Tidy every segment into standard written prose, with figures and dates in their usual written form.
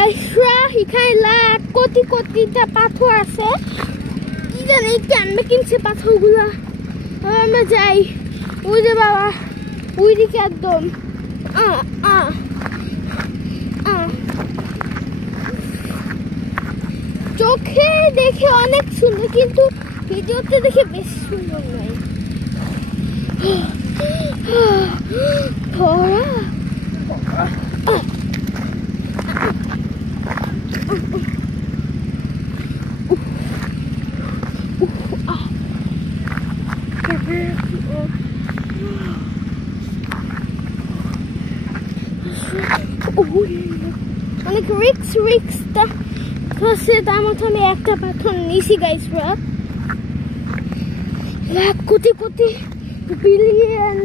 গাইসরা এখানে লাখ কোটি কোটিটা পাথর আছে কি জানি কেমনে কিনছে পাথরগুলা আমরা যাই ওই যে বাবা ওই দিকে একদম চোখে দেখে অনেক সুন্দর কিন্তু ভিডিওতে দেখে বেশি সুন্দর নয় অনেক রিক্সটা তার মধ্যে আমি একটা পাথর নিয়েছি গাইসরা লাখ কোটি কোটি বিলিয়ন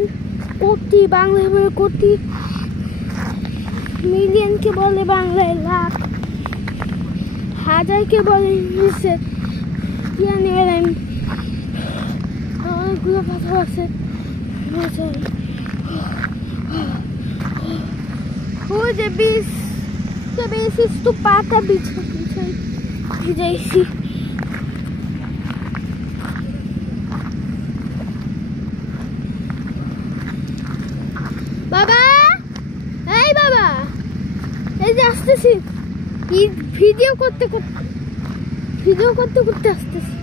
কোটি বাংলায় বলে কোটি মিলিয়নকে বলে বাংলায় লাখ হাজারকে বলে ইংলিশে কি জানি অনেকগুলো পাথর আছে ওই যে বিষ তো পাতা ভিজাইছি বাবা এই বাবা এই যে আসতেছি ভিডিও করতে আসতেছি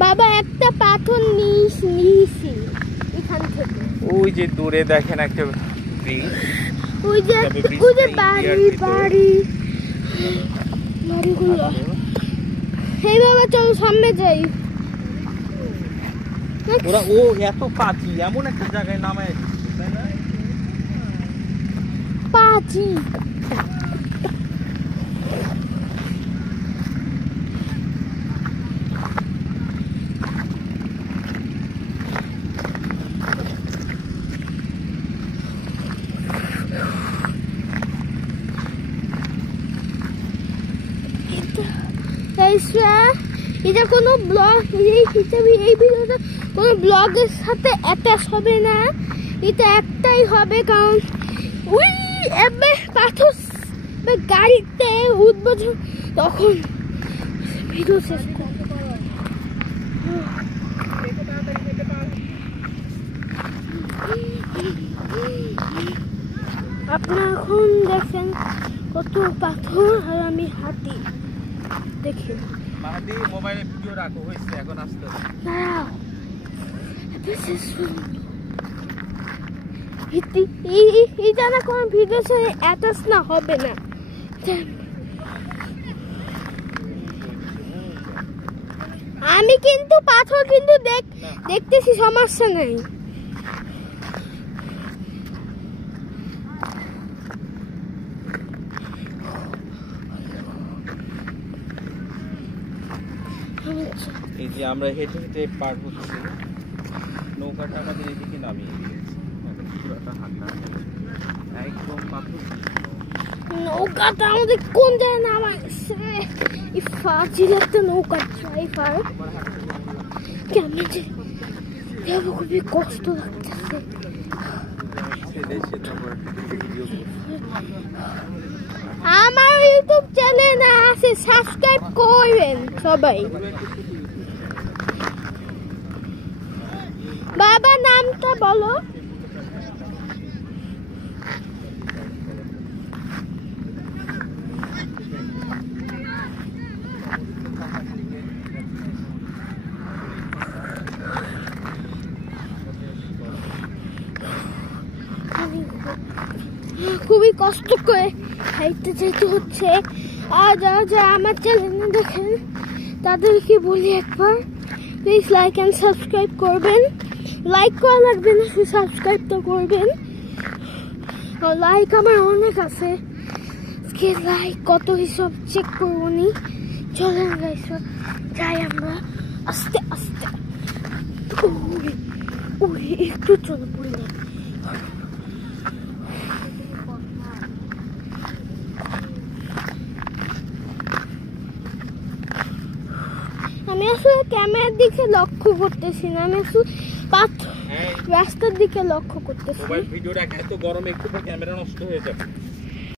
বাবা একটা পাথর নিয়েছি এখান থেকে ওই যে দূরে দেখেন একটা ব্রিজ ওই যে বাড়িগুলো এই বাবা চলো সামনে যাই ওরা ও এত পাচি এমন একটা জায়গায় নামায় তাই না পাচি এটা কোনো ব্লগ এই ভিডিওটা কোনো ব্লগের সাথে অ্যাটাচ হবে না এটা একটাই হবে কারণ ওই পাথর গাড়িতে উঠবো তখন ভিডিও শেষ আপনারা এখন দেখেন কত পাথর আর আমি হাঁটি দেখি মাহাদি মোবাইলে ভিডিও রাখো হইছে এখন আসতে এই জানা কোন ভিডিও সাথে অ্যাটাচ না হবে না আমি কিন্তু পাথর কিন্তু দেখতেছি সমস্যা নেই এই যে আমরা হেঁটে হেঁটে পার হচ্ছি নৌকাটা আমাদের এদিকে নামিয়ে দিয়েছে একদম পাথর নৌকাটা আমাদের কোন জায়গায় নামাইছে ফাজিল একটা নৌকা ড্রাইভার কেমন যে খুবই কষ্ট লাগতেছে আমার ইউটিউব চ্যানেল আছে সাবস্ক্রাইব করবেন সবাই বাবা নামটা বলো খুবই কষ্ট করে হাইটে যেতে হচ্ছে আর যারা আমার চ্যানেল দেখেন তাদেরকে বলি একবার প্লিজ লাইক অ্যান্ড সাবস্ক্রাইব করবেন লাইক করা লাগবে না শুধু সাবস্ক্রাইব তো করবেন লাইক আমার অনেক আছে লাইক কত হিসাব চেক করবো নি চলেন গাইস যাই আমরা আস্তে আস্তে একটু চলে পড়ি না আমি আসলে ক্যামেরার দিকে লক্ষ্য করতেছি না, আমি আসলে রাস্তার দিকে লক্ষ্য করতেছি। মোবাইল ভিডিও রাখা এত গরমে একটু পর ক্যামেরা নষ্ট হয়ে যাবে।